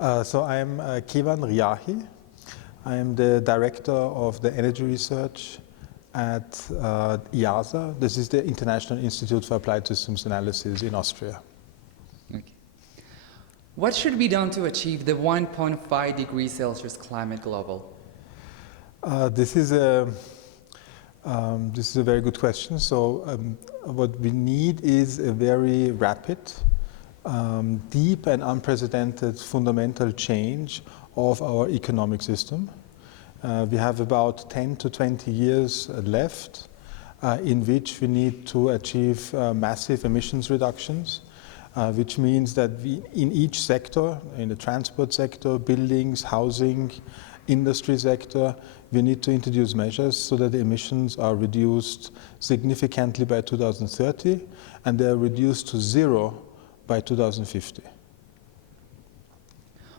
So I'm Keywan Riahi. I am the director of the energy research at IIASA. This is the International Institute for Applied Systems Analysis in Austria. Okay. What should be done to achieve the 1.5 degrees Celsius climate global? This is a very good question. So what we need is a very rapid, deep and unprecedented fundamental change of our economic system. We have about 10 to 20 years left in which we need to achieve massive emissions reductions, which means that we, in each sector, in the transport sector, buildings, housing, industry sector, we need to introduce measures so that the emissions are reduced significantly by 2030 and they are reduced to zero by 2050.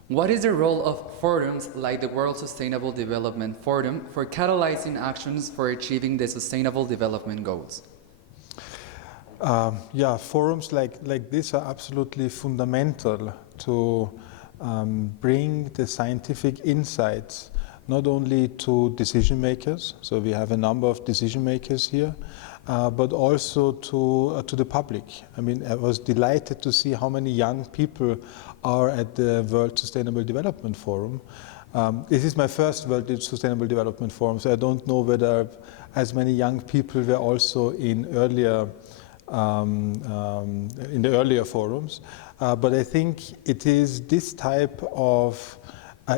What is the role of forums like the World Sustainable Development Forum for catalyzing actions for achieving the Sustainable Development Goals? Yeah, forums like this are absolutely fundamental to bring the scientific insights not only to decision makers, so we have a number of decision makers here, but also to the public. I mean, I was delighted to see how many young people are at the World Sustainable Development Forum. This is my first World Sustainable Development Forum, so I don't know whether as many young people were also in earlier in the earlier forums, but I think it is this type of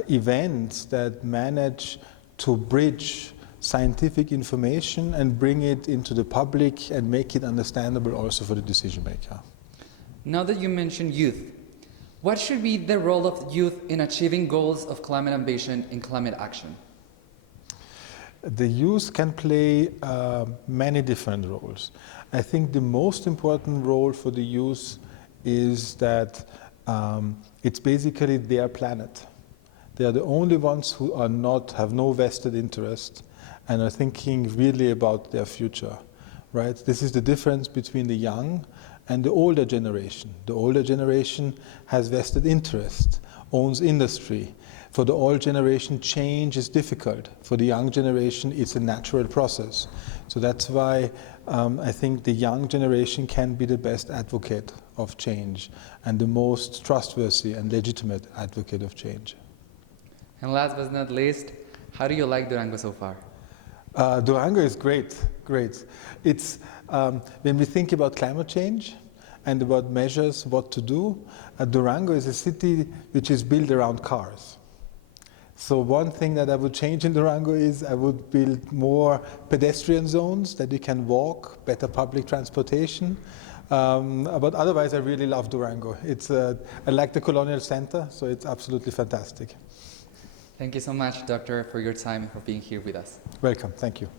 events that manage to bridge scientific information and bring it into the public and make it understandable also for the decision maker. Now that you mentioned youth, what should be the role of youth in achieving goals of climate ambition and climate action? The youth can play many different roles. I think the most important role for the youth is that it's basically their planet. They are the only ones who are have no vested interest and are thinking really about their future, right? This is the difference between the young and the older generation. The older generation has vested interest, owns industry. For the old generation, change is difficult. For the young generation, it's a natural process. So that's why I think the young generation can be the best advocate of change and the most trustworthy and legitimate advocate of change. And last but not least, how do you like Durango so far? Durango is great. It's, when we think about climate change and about measures, what to do, Durango is a city which is built around cars. So one thing that I would change in Durango is I would build more pedestrian zones that you can walk, better public transportation. But otherwise, I really love Durango. I like the colonial center, so it's absolutely fantastic. Thank you so much, Doctor, for your time and for being here with us. Welcome. Thank you.